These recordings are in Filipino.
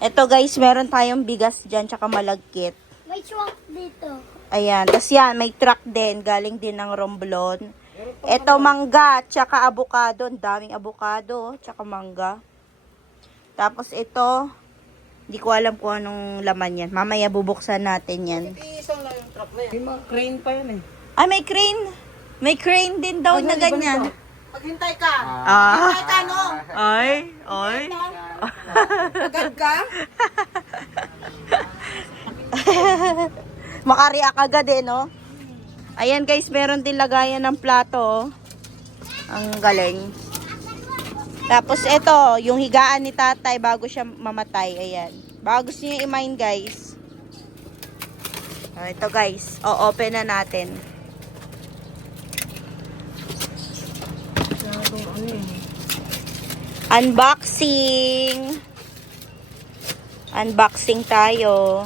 Ito guys, meron tayong bigas dyan, tsaka malagkit. May swak dito. Ayan, tas yan, may truck din, galing din ng Romblon. Ito mangga, tsaka avocado, ang daming avocado, tsaka mangga. Tapos ito, hindi ko alam kung anong laman yan. Mamaya bubuksan natin yan. Isang lang yung truck na yan. May mga crane pa yan eh. Ah, may crane. May crane din daw na ganyan. Maghintay ka. Ah. Maghintay ka, no? Ay, ay. Agad ka? Makariak agad eh, no? Ayan guys, meron din lagayan ng plato. Oh. Ang galing. Tapos ito, yung higaan ni tatay bago siya mamatay. Ayan. Bago gusto niyo i-mine guys. Ito guys, o-open na natin. Unboxing. Unboxing tayo.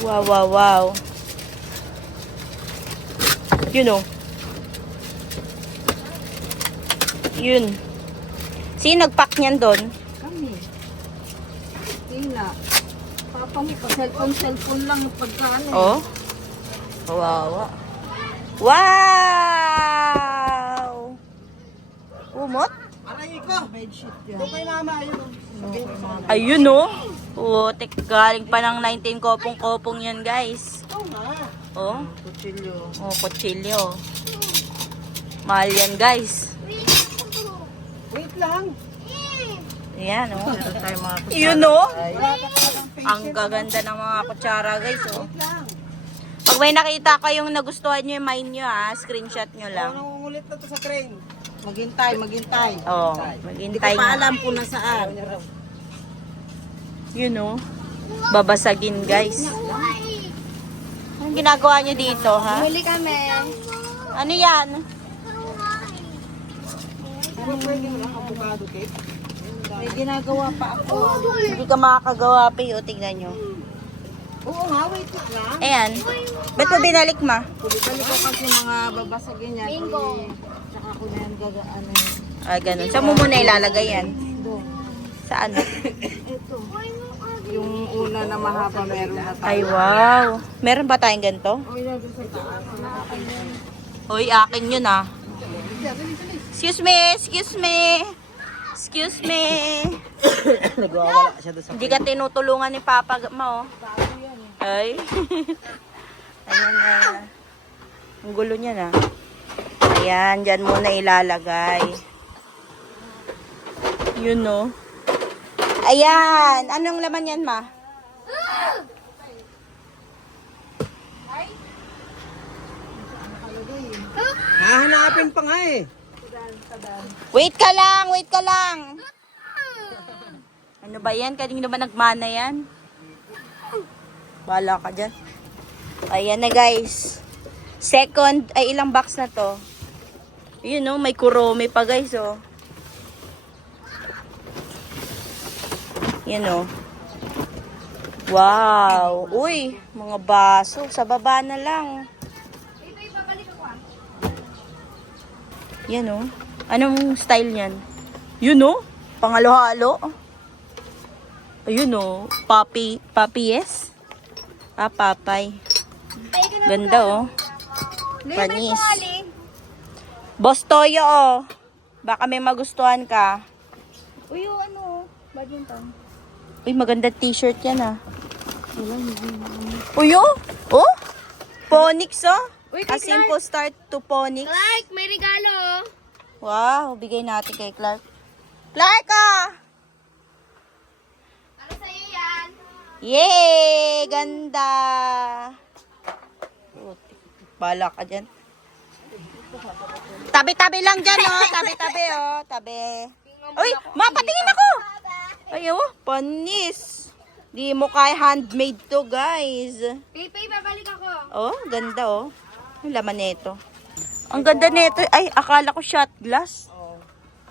Wow, wow, wow. Yun o. Yun. Sino nag-pack niyan doon? Kami. Tina. Papa mo pa cellphone lang yung pagkaan eh. Oh. Wow. Wow! Umot? Aray ko! Bedsheet yan. Ito kay mama, ayun. Ayun o. Putik, galing pa ng 19 kopong-kopong yan guys. Oo nga. Oh. Kutsilyo. Oh, kutsilyo. Mahal yan guys. Wait lang. Ayan o. Meron tayo mga kutsara. Yun o. Wala ka talagang patient. Ang gaganda ng mga kutsara guys o. Wait lang. Pag may nakita kayong nagustuhan nyo, mine nyo ha. Screenshot nyo lang. Nangungulit na to sa crane. Maghintay, maghintay. Oh, Hindi ko maghintay pa nga. alam kung nasaan. Yun o. Babasagin guys. Anong ginagawa nyo dito ha? Huli kami. Ano yan? Ano pwede mo lang avocado cake? May ginagawa pa ako. Hindi ka makakagawa pa yun. Tingnan nyo. Oo nga, wait lang. Ayan. Ba't mo binalik ma? Balik ko kasi mga babasagin yan. Bingo. Tsaka ako na yan gagaan. Ah, ganun. Saan mo muna ilalagay yan? Doon. Saan? Ito. Yung una na mahaba meron na tayo. Ay, wow. Meron ba tayong ganito? O yun doon sa taas. Hoy, akin yun ah. Excuse me, excuse me. Excuse me. Nagwawala siya doon sa Hindi ka tinutulungan ni Papa mo. Ay. Ayan na. Ang gulo niya na. Ayan, dyan muna ilalagay. Yun no. Ayan. Anong laman yan, ma? Hahanapin pa nga eh. Wait ka lang, wait ka lang. Ano ba yan? Kanino ba nagmana yan? Bala ka dyan. Ayan na guys. Second, ay ilang box na to? Yun oh, may kurome pa guys oh. Yan oh. Wow. Uy, mga baso. Sa baba na lang. Yan oh. Anong style yan? Yun oh. Pangalo-halo. Ayun oh. Papi yes? Ah, papay. Ganda oh. Panis. Boss Toyo oh. Baka may magustuhan ka. Uy, yung ano, badminton. Uy, maganda t-shirt yan ah. Uy oh. Oh? Ponix oh. Uy, A kay simple start to Ponix. Clark, may regalo. Wow, bigay natin kay Clark. Clark ah! Para sa'yo yan. Yay! Ganda! Bala ka dyan. Tabi-tabi lang dyan, oh. Tabi-tabi, oh. Tabi. Uy, mapatingin ako! Ay, oh, panis. Di mo kaya handmade to, guys. Pipi, babalik ako. Oh, ganda, oh. Ang laman nito. Ang ganda nito. Ay, akala ko shot glass.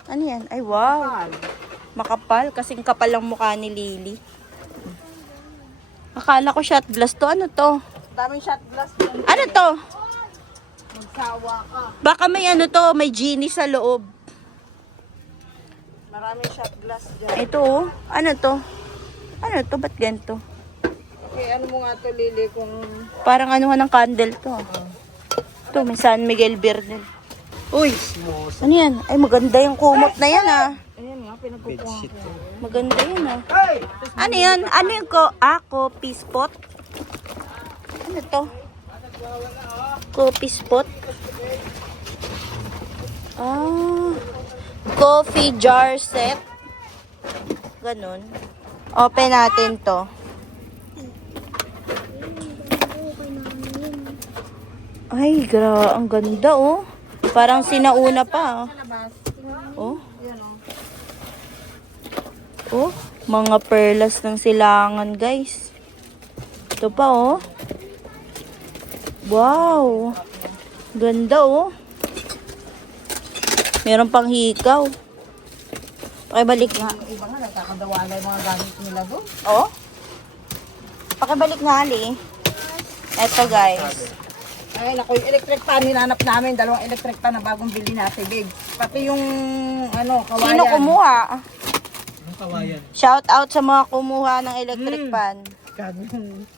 Ano yan? Ay, wow. Makapal. Kasing kapal ang mukha ni Lily. Akala ko shot glass to. Ano to? Daming shot glass yan. Ano to? Magsawa ka. Baka may ano to, may genie sa loob. Maraming shot glass dyan. Ito oh. Ano to? Ano to? Ba't ganito? Okay, ano mo nga to, Lily, kung... Parang anuhan ng candle to. Ito, may San Miguel Verde. Uy! Ano yan? Ay, maganda yung kumot na yan ah. Ayan nga, pinagkukuha ko. Maganda yan ah. Ano yan? Ano yung coffee spot? Ano to? Coffee spot? Ah, coffee jar set. Ganun. Open natin to. Ay, ang ganda oh. Parang sinauna pa. Oh. Oh, mga perlas ng silangan, guys. Ito pa oh. Wow. Ganda oh. Meron pang hikaw. Pakibalik nga. Yung iba nga, nagkakadawala yung mga gamit nila doon. Oh. Pakibalik nga, Ali. Eto, guys. Ay, naku, yung electric pan, hinanap namin. 2 electric pan na bagong bili natin, babe. Pati yung, kawayan. Sino kumuha? Ang kawayan. Shout out sa mga kumuha ng electric pan. Gagawin.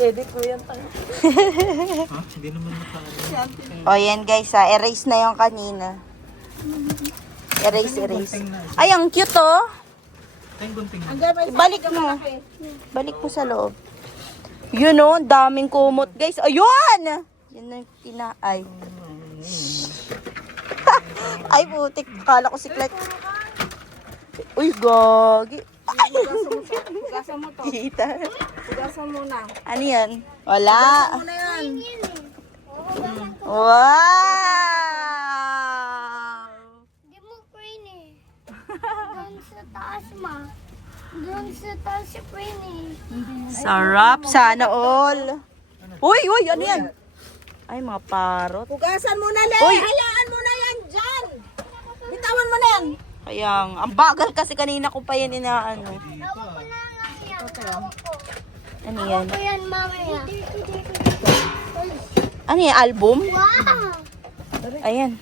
Edit ko yan. Ha? Hindi naman nakaano. O, yan, guys. Erase na yung kanina. Erase. Ay, ang cute, oh. Tayong gunting na. Balik mo. Balik mo sa loob. Yun oh, daming kumot guys. Ayun! Yan na yung ay. Ay, putik. Akala ko si Clutch. Uy, gagi. Hugasan mo to. Kita. Hugasan mo na. Ano yan? Wala. Ano yan? Wow! Di mo crane eh. Doon sa taas ma. Doon sa taas si crane eh. Sarap. Sana all. Uy, ano yan? Ay, mga parot. Hugasan mo na, Le. Uy! Hayaan mo na yan dyan. Bitawan mo na yan. Kaya, ang bagal kasi kanina ko pa yan inaano. Hawak ko na lang yan. Hawak ko. Ano yan? Hawak ko yan mamaya. Ano yan? Album? Wow! Ayan.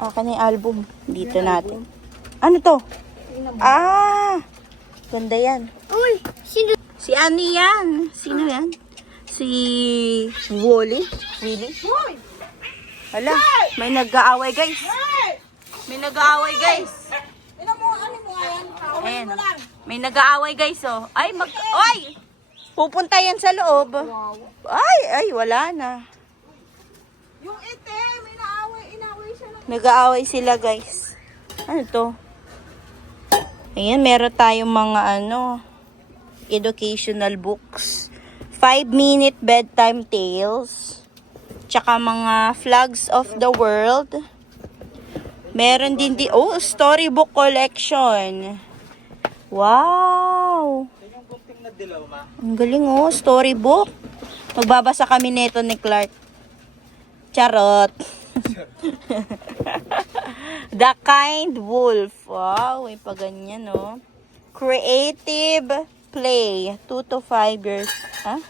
Akin na yung album. Dito natin. Ano to? Ah! Ganda yan. Uy! Sino? Si Annie yan. Sino yan? Si Willie. Hala, may nag-aaway guys. May nag-aaway guys. Ano mo nga yan? Ayan. May nag-aaway guys oh. Ay, Oy! Pupunta yan sa loob. Ay, wala na. Yung itim, inaway siya ng... Nag-aaway sila guys. Ano to? Ayan, meron tayong mga educational books. 5-minute bedtime tales. Tsaka mga flags of the world. Meron din storybook collection. Wow! Yung gunting na dilaw, ma. Ang galing oh, storybook. Magbabasa kami nito ni Clark. Charot. The Kind Wolf. Wow, may pa ganyan, no? Creative Play. 2 to 5 years. Ah?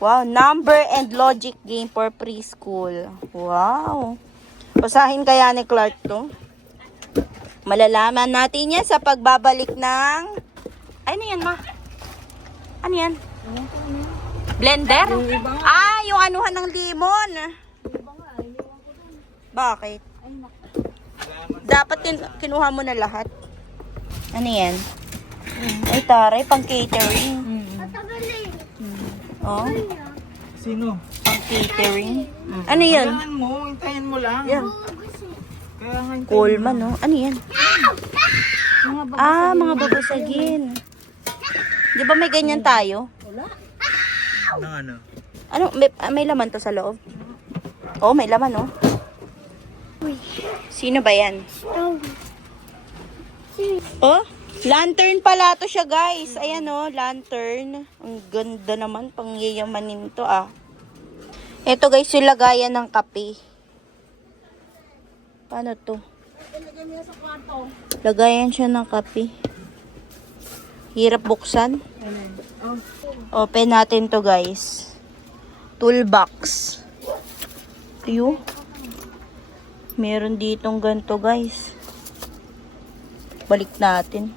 Wow, number and logic game for preschool. Wow. Basahin kaya ni Clark to? Malalaman natin yan sa pagbabalik ng... Ano yan, ma? Ano yan? Blender? Ah, yung anuhan ng limon. Bakit? Dapat kinuha mo na lahat. Ano yan? Ay, taray, pang catering. Matagal eh. Oh, Sino? pang catering. Ano yan? Kailangan mo, hintayin mo lang. Yan. Kaya nga hintayin Coleman, no? Ano yan? Mga babasagin. Di ba may ganyan tayo? mo. Ano? Ano, may laman to sa loob? Oh, may laman, oh. Sino ba yan? Oh, lantern pala to siya, guys. Ayan, oh, lantern. Ang ganda naman, pangyayamanin to, ah. Ito, guys, yung lagayan ng kape. Paano to? Ilagay mo yan sa kwarto. Lagayan siya ng kape. Hirap buksan. Open natin to, guys. Toolbox. Ito. Meron ditong ganito, guys. Balik natin.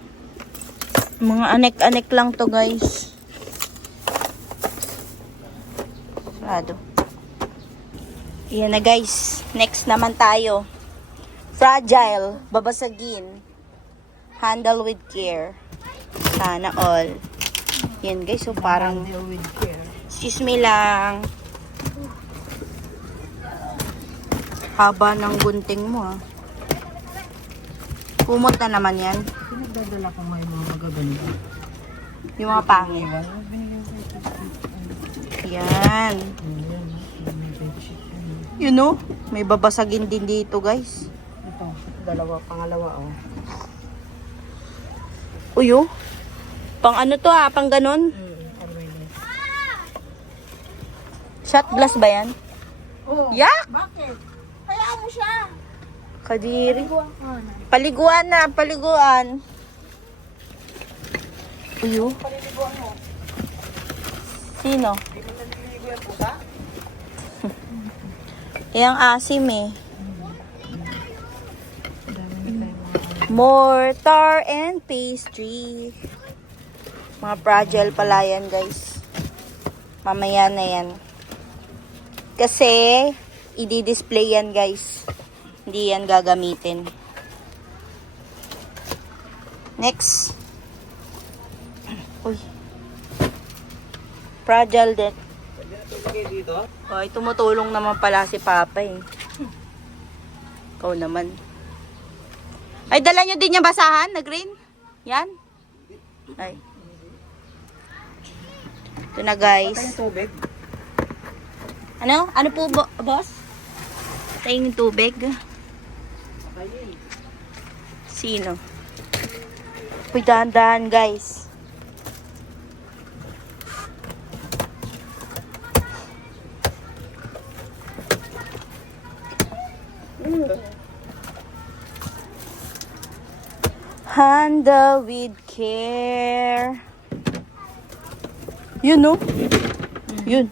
Mga anek-anek lang to, guys. Sarado. Yan na, guys. Next naman tayo. Fragile. Babasagin. Handle with care. Sana all. Yan, guys. So, parang Deal with care. excuse me lang. Haba ng gunting mo, ah. Kumot na naman yan. Pinagdadala ko ngayon mga magaganda. Yung mga pangit. Yan. You know, may babasagin din dito, guys. Ito, pangalawa, oh. Uyo. Pang ano to, ah? Pang ganon? Shot glass ba yan? Oh, Yak! bakit? Hayaan mo siya. Kadiri. Paliguan na, paliguan. Uyo. Sino? Yang asim eh. Mortar and pastry. Mga fragile pala yan, guys. Mamaya na yan. Kasi, i-display yan, guys. Hindi yan gagamitin. Next. Uy. Fragile din. Dito? Ay, tumutulong naman pala si Papa eh. Ikaw naman. Ay, dala nyo din yung basahan na green? Yan? Ay. Ito na, guys. Tubig. Ano? Ano po, boss? Tayong tubig. Sino? Uy, dahan-dahan, guys. Handle with care. Yun, no? Yun.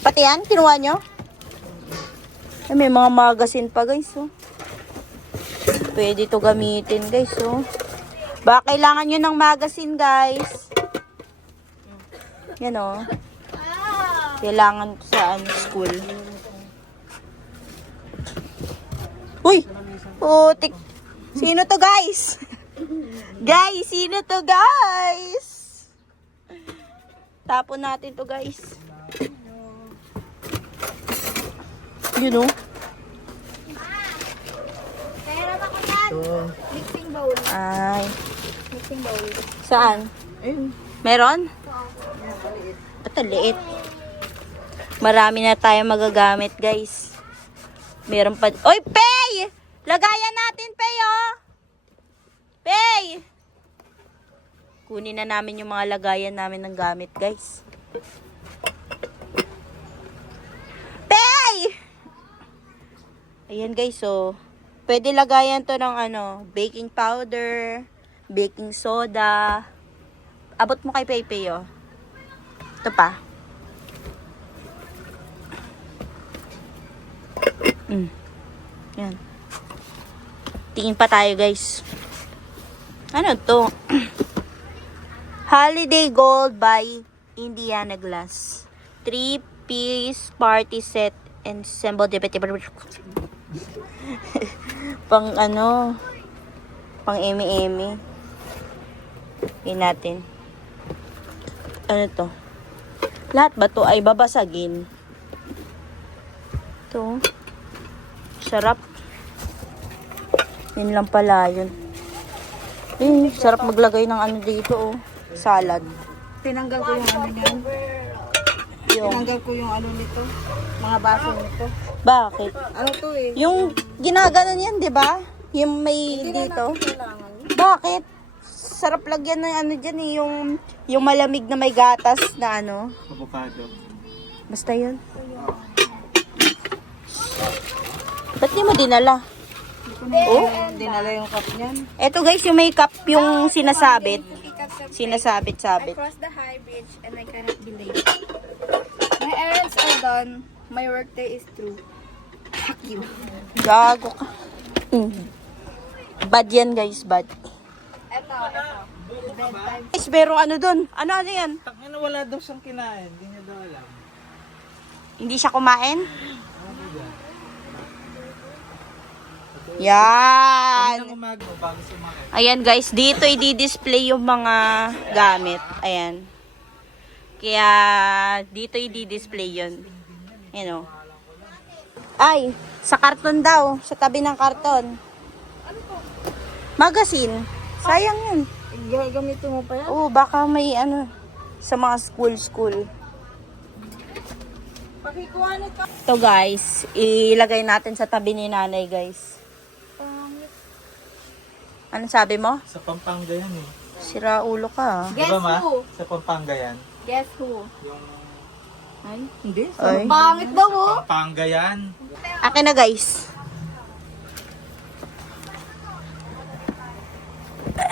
Pati yan, kinuha nyo? Ay, may mga magazine pa, guys, oh. Pwede to gamitin, guys, oh. Baka kailangan nyo ng magazine, guys. Yan, oh. Kailangan sa school. Uy! Putik. Sino to, guys? Guys, sino to, guys? Tapon natin to, guys. You know? Meron ako yan. Mixing bowl. Ay. Mixing bowl. Saan? Ayun. Meron? Ito, liit. Marami na tayo magagamit, guys. Meron pa. Oy, Pay! Lagayan natin, Pay, oh! Pay! Kunin na namin yung mga lagayan namin ng gamit, guys. Pay! Ayan, guys, so. Pwede lagayan to ng ano, baking powder, baking soda. Abot mo kay Pepe, oh. Ito pa. Yan. Tingin pa tayo, guys. Ano to? Holiday Gold by Indiana Glass. 3-piece party set and symbol. Pang ano? Pang eme-eme. Yan natin. Ano to? Lahat ba to ay babasagin? Ito. Sarap. Yan lang pala yun. Sarap maglagay ng ano dito, oh. Salad. Tinanggal ko yung ano niyan. Tinanggal ko yung ano nito. Mga baso nito. Bakit? Ano to eh? Yung ginaganon yan, di ba? Yung may dito. Kailangan. Bakit? Sarap lagyan ng ano dyan eh. Yung malamig na may gatas na ano. Avocado. Basta yun. Ba't di mo dinala? Oh? Dinala yung cup niyan. Eto, guys, yung may cup yung sinasabit. Sinasabit-sabit. Cross the high bridge and I cannot be late. My errands are done. My workday is through. Gago ka. Bad yan guys, bad. Guys, pero ano dun? Ano yan? Tangina, wala daw siyang kinain. Hindi niya daw alam. Hindi siya kumain? Yan. Kanina umaga mo bago sumakit. Ayan guys, dito i-display yung mga gamit. Ayan. Kaya dito i-display yun. Ayan o. Ay, sa karton daw. Sa tabi ng karton. Magazine. Sayang yun. Gamitin mo pa yan? Oo, baka may ano sa mga school. Pakikuhanin ka. Ito guys, ilagay natin sa tabi ni nanay guys. Ano sabi mo? Sa Pampanga yan eh. Sira ulo ka. Di ba ma? Sa Pampanga yan. Guess who? Yung Ay, hindi. Ay. Pangit daw oh. Pampanga yan. Akin na guys.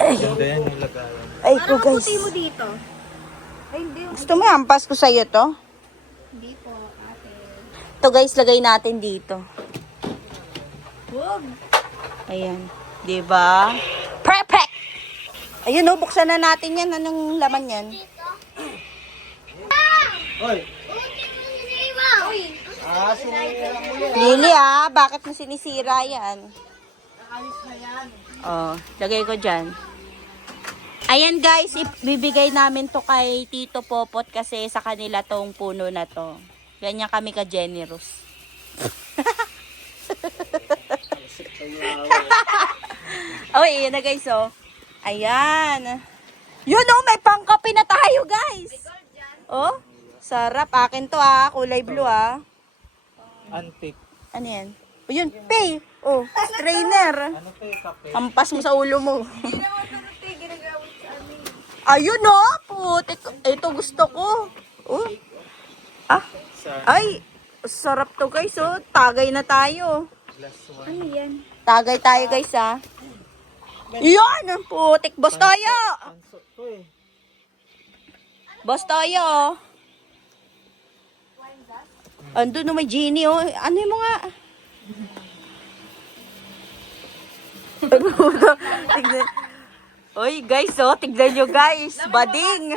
Ganda yan yung lagayan. Ay ko guys. dito. Ay, hindi. Gusto mo hampas ko sa'yo to? Hindi po, ate. Ito guys, lagay natin dito. Huwag. Ayan. Diba? Perfect! Ayun oh, buksan na natin yan. Anong laman yan? Hoy! Uy. Sumira mo yan. Lili ah, bakit mo sinisira yan? Ayos na yan. Oh, lagay ko dyan. Ayan guys, ibibigay namin to kay Tito Popot kasi sa kanila tong puno na to. Ganyan kami ka-generous. Oh, yun na guys, oh. Ayan. Yun, oh, may pangkape na tayo, guys. Oh, sarap. Akin to, ah. Kulay blue, ah. Antique. Ano yan? Oh, yun, pay. Oh, strainer. Ano pa yung kape? Ampas mo sa ulo mo. Ayun, oh. Putik. Ito gusto ko. Oh. Ah. Ay, sarap to, guys, oh. Tagay na tayo. Glass one. Ano yan? Tagay tayo, guys, ah. Yan, ang putik. Boss tayo. Anso to eh. Boss tayo. Andun na may genie, oh. Ano yung mga... Tignan. Oy, guys, oh. Tignan nyo, guys. Bading.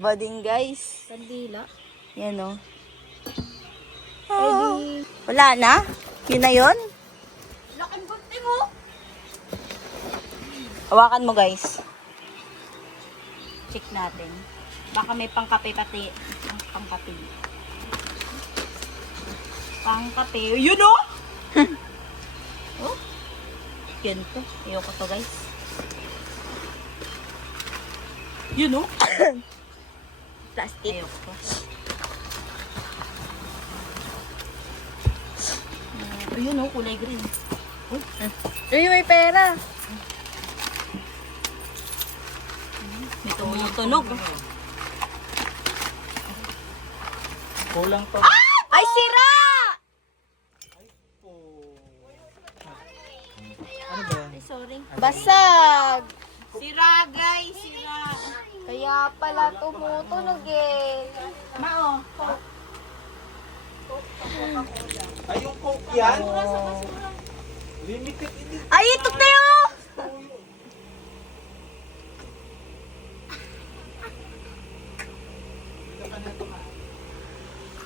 Bading, guys. Kandila. Yan, oh. Oh. Wala na? Yun na yun? Laking bunti mo. Hawakan mo, guys. Check natin. Baka may pangkape pati. Pangkape. Pangkape. Yun, oh! Oh? Yan to. Ayoko to, guys. Yun, oh! Plastic. Ayoko to. Ayun, oh. Kulay green. Uy, may pera. May tumutunog. Kulang to. Ay, sira! Ano ba yan? Ay, sorry. Basag. Sira, guys. Sira. Kaya pala tumutunog eh. Mao. Ay, yung Coke yan? Limited edition. Ay, ito tayo!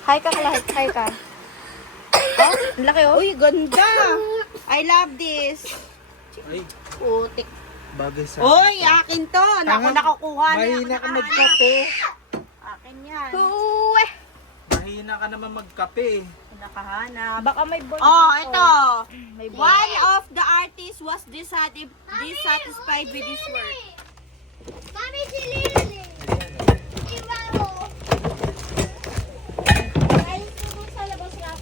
Hi ka lahat. Hi ka. Oh, laki oh. Uy, ganda. I love this. Ay, Putik. bagay sa... Uy, akin to. Naku, nakukuha na. Mahina ka magkape. Akin yan. Uwe. Mahina ka naman magkape. Nakahanap. Baka may board. Oh, ito. May board. One of the artists was dissatisfied with his work. Mami, si Lily. Iba mo. Ayos ko sa labas lang.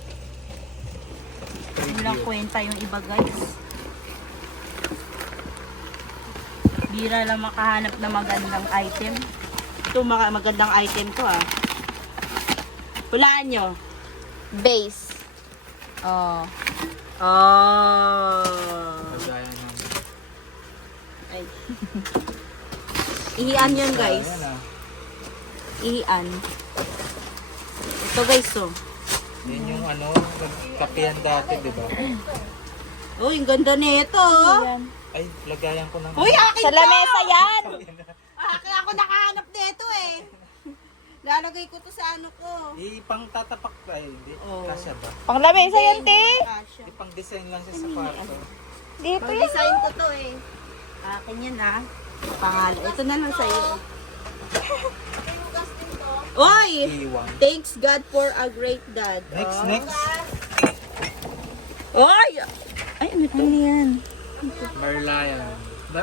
Walang kwenta yung iba, guys. Bira lang makahanap na magandang item. Ito, magandang item to, ah. Hulaan nyo. Base. Oh. Oh. Kagaya naman. Ay. Ihian yun, guys. Ayan ah. Ihian. Ito, guys, oh. Yan yung ano, kapihan dati, di ba? Uy, ang ganda nito. Oh. Ay, lagayan ko naman. Uy, akin sa lamesa yan. Kaya ako nakahanap nito eh. Lalagay ko to sa ano ko. Pang tatapak ba? Hindi. Oo. Kasya ba? Pang lamesa yan, te. Pang design lang siya sa kwarto. Dito yan. Pag-design ko to eh. Akin yan ha. Pangalan. Ito na lang sa'yo. Oy! Iwan. Thanks God for a great dad. Next, Oh. next. Oy! Ay, ano to? Ano yan? Merlion.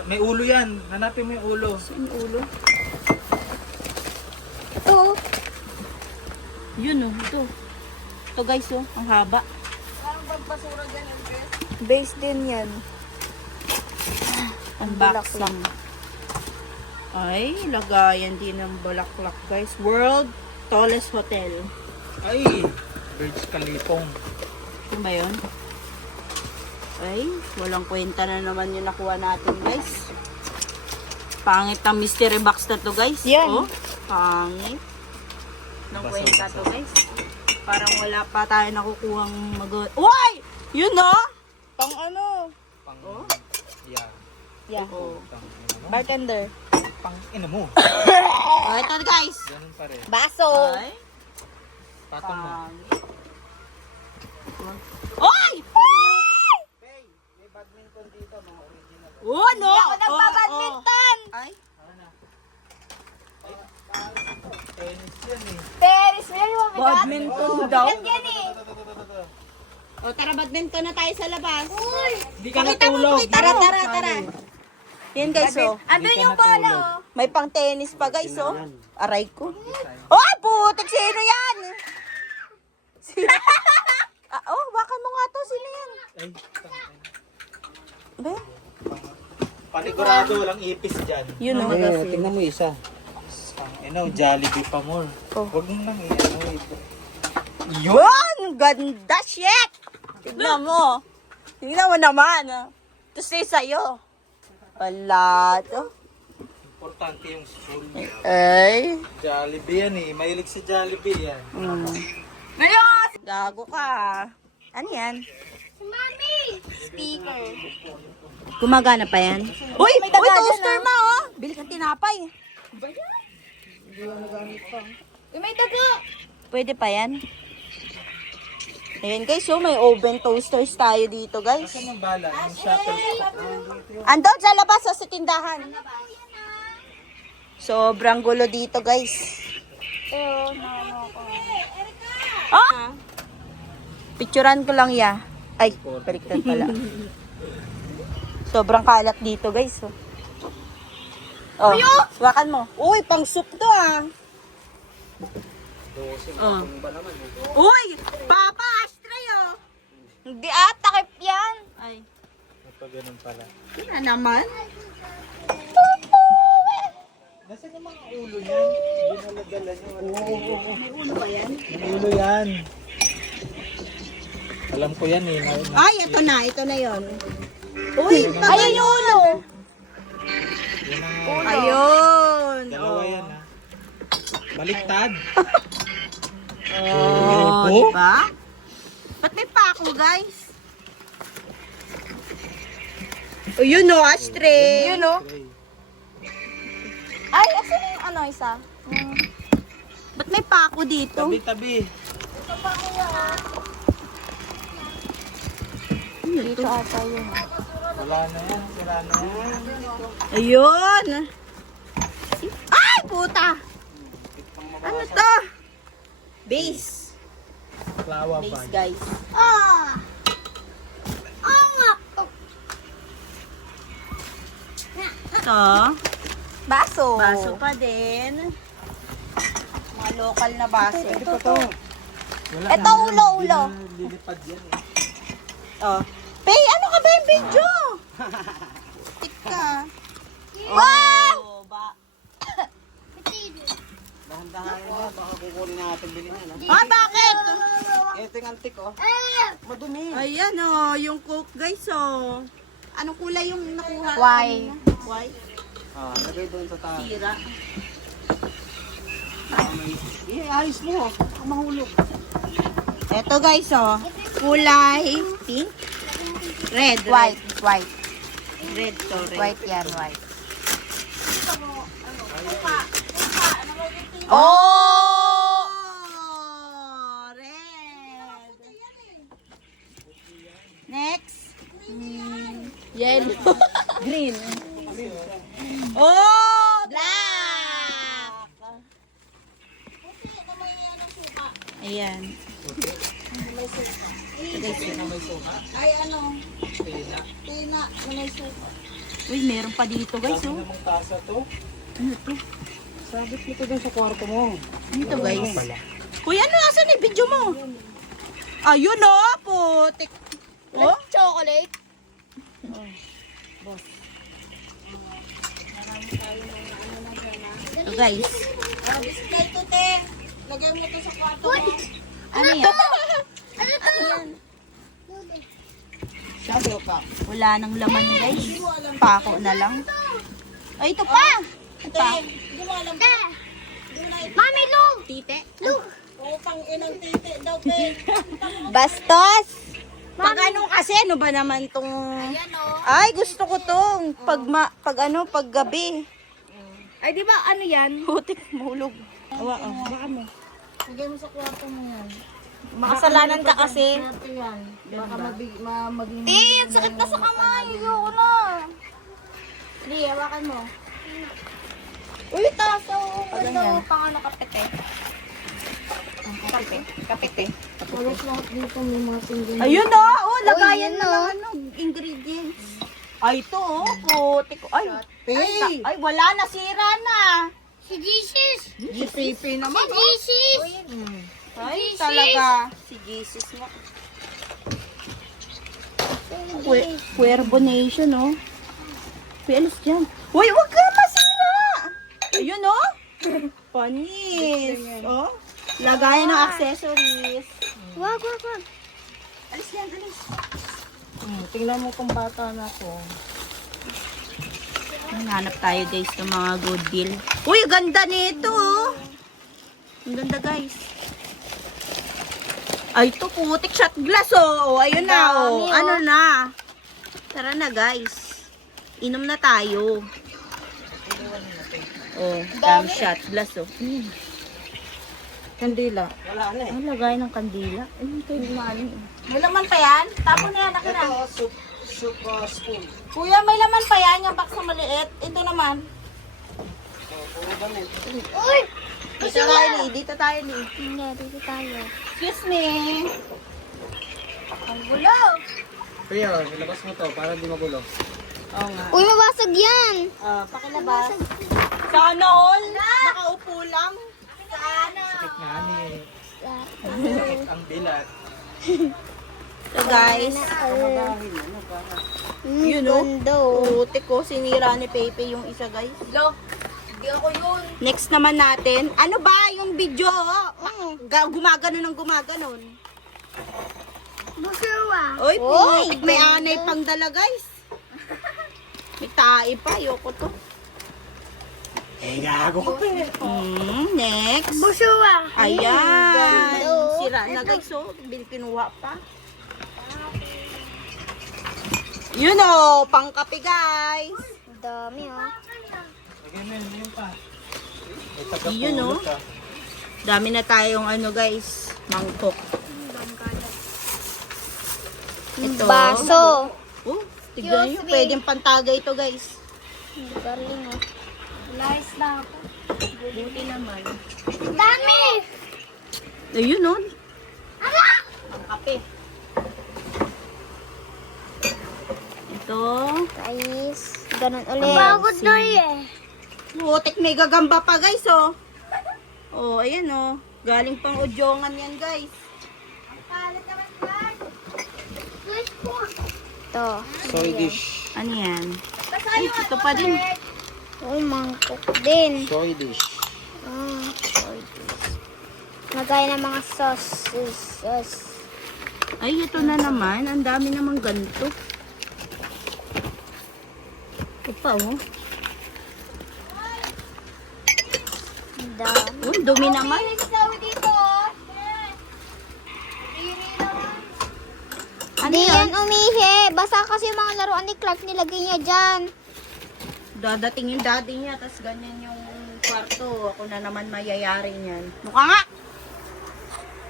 May ulo yan. Hanapin mo yung ulo. Ang ulo. Ito. Yun oh, ito. Ito guys oh, ang haba. Base din yan. Unboxing. Ay, lagayan din ng bulaklak guys. World Tallest Hotel. Ay! Birds Kalipong. Ano ba yun? Ay, walang kwenta na naman yung nakuha natin guys. Pangit ang mystery box na to guys. Yan. Oh, pangit. Nang kwenta to guys. Parang wala pa tayo nakukuhang Uy! Yun oh! Pang ano? Pang... Yeah. Yeah. Oh. Pang... Bartender. Pang... Ina mo. Oh, ito guys. Ganun pa rin. Baso. Ay, Patong mo. pangit. Oy! May badminton dito, mga original. Oh, no! Ako nagbabadminton. Ay, Tennis yan eh. Teres, meron mo bigat? badminton daw. Yan yan eh. O, tara, badminton na tayo sa labas. Uy. Hindi ka natulog. Tara, tara, tara. Yan guys, oh. Andun yung bola, oh. May pang tennis pa guys, oh. Aray ko. Oh, putik, sino yan? Oh, baka mo nga to, sino yan? Ay, Be? panigurado walang ipis dyan. Yun, oh. Tingnan mo isa. Jollibee pa more. Oh. Huwag mong nang i-ano ito. Yun! Ganda shit! Tignan mo. Tignan mo naman. Ito sa'yo. Wala to. Importante yung school. Ay. Jollibee yan eh. Mahilig sa Jollibee yan. Gago ka. Ano yan? Si Mami! Speaker. Gumagana pa yan? Uy! may daga Uy, dyan, toaster ma, oh! Bili kang tinapay. Uy, may daga. Pwede pa yan? Ayan guys, oh, may oven toasters tayo dito guys. Saan ang bala? Yung shuttle. Andun sa labas, oh, sa tindahan. Sobrang gulo dito guys. Pero, naano ko. Ah! Picturean ko lang ya. Ay, baliktad pala. Sobrang kalat dito guys. Oh. Oh, wakan mo. Uy, pang soup to ah. Oh. Uy, Papa, ashtray oh. Hindi takip yan. Ay, Kapag ganun pala. yun na naman. Nasaan yung mga ulo niyan? Binalagala niyo. May ulo ba yan? May ulo yan. Alam ko yan eh. Ay, ito na yon. Uy, ayun yung ulo. Yan ang Ayun. dalawa yan ha. Baliktad. Oh, Oh. diba? Ba't may pako, guys? Oh, yun o, ashtray. Yun, oh. Ay, asan yung ano isa? Ba't may pako dito? Tabi-tabi. Dito ata yun. Wala na yan. Sira na yan. Ayun. Ay, puta. Ano to? Base. Flower Base, bag. guys. Ah! Ito. Baso. Baso pa din. Mga local na baso. Wala Ito, ulo-ulo. Lilipad yan eh. Oh. Pay, ano ka ba yung video? Tik ka. Wow! Oh, ba? Dahan-dahan mo, baka kukunin natin bilhin yan. Ah, bakit? Ito yung antik, oh. Madumi. Ayan oh, yung coke guys oh. Anong kulay yung nakuha? White. kanina? White? Ah, lagay doon sa taas. Tira. Ayos mo, baka mahulog. Eto guys, oh. Kulay pink. Red. White. White. Red to red. White yan, white. Oh! Red. Next. Yellow. Green. Oh! Black. Ayan. Ay, ano? Tina na may suka. Uy, meron pa dito guys, oh. Ang tasa to. Ano to? Sabit mo to dun sa kwarto mo. Ano to guys? Uy, ano? Asan yung video mo? Ayun, oh. Putik. Oh? Chocolate. Ito guys. Display to, te. Lagay mo to sa kwarto mo. Ano yan? Sabi ka. Wala nang laman guys. Pako na lang. Ay, ito pa. Ito pa. Hindi mo alam. Mami, look! Tite. Utang inang titi daw, te. Bastos. Pag ano kasi, ano ba naman tong... Ay, gusto ko tong pag gabi. Ay, di ba ano yan? Putik, mahulog. Awa, oh. Baka mo. Lagay mo sa kwarto mo yan. Makasalanan ka kasi. Ito yan. Baka maging... Eh, sakit na sa kamay. Ayoko na. Hindi, hawakan mo. Uy, taso. Ano, pang ano kapete. Kapete. Walas lahat dito may mga tingin. Ayun oh, oh lagayan yun, na ng ano, ingredients. Ay, ito oh, putik. Ay, Hey! ay, wala, nasira na. Si Jesus! GPP naman. Si Jesus! Ay, Jesus. talaga. Si Jesus nga. Cuervo Nation, oh. Uy, alis dyan. Uy, huwag ka masira. Ayun, oh. Panis. Oh. Lagayan ng accessories. Wag. Alis yan, alis. Tingnan mo kung bata na ko. Hanap tayo guys ng mga good deal. Uy, ganda nito, oh. Ang ganda guys. Ay, ito putik shot glass, oh. Oh, ayun na, oh. Dami, oh. Ano na. Tara na guys. Inom na tayo. Oh, dami shot glass, oh. Kandila. Ang lagay ng kandila. Ay, ito yung mali. May laman pa yan? Tapon na yan, nakira. Ito, soup spoon. Kuya, may laman pa yan, yung box na maliit. Ito naman. Uy! Dito tayo, Lee. Dito tayo, Lee. Hindi, dito tayo. Excuse me. Ang gulo. Kuya, ilabas mo to para di magulo. Oo nga. Uy, mabasag yan! Pakilabas. Sana all. Nakaupo lang. Sana. Sakit nga ni. Sakit ang dilat. So guys. You know. Putik ko. Sinira ni Pepe yung isa guys. Hindi ako yun. Next naman natin. Ano ba yung video? Gumaganon ng gumaganon. Busawa! Oy, putik. May anay pang dala guys. May tae pa. Ayoko to. Eh, gago ko. Next. Busawa! Ayan. Sira na guys. So, kinuha pa. Yun o. Pangkape guys. Dami, oh. Lagyan mo yun pa. May Yun, no? tagapulot ka. Dami na tayong ano guys. Mangkok. Ito. Baso! Oh, tignan nyo. Pwedeng pantagay ito guys. Galing, oh. Nice na ako. Buti naman. Dami! Ayun o. Pangkape. Ito. Guys, ganun ulit. Pagod na eh. Putik, may gagamba pa guys oh. Oh, ayan oh. Galing pang udyongan yan guys. Ito. Soy dish. Ano yan? Ay, ito pa din. Uy, mangkok din. Soy dish. Magaya ng mga sauces. Ay, ito na naman. Ang dami namang ganito. Ito pa oh. Dami. Oh, dumi naman. Ano Di yan? yan umihi. Basta kasi yung mga laruan ni Clark nilagay niya dyan. Dadating yung daddy niya, tas ganyan yung kwarto. Ako na naman mayayari niyan. Mukha nga!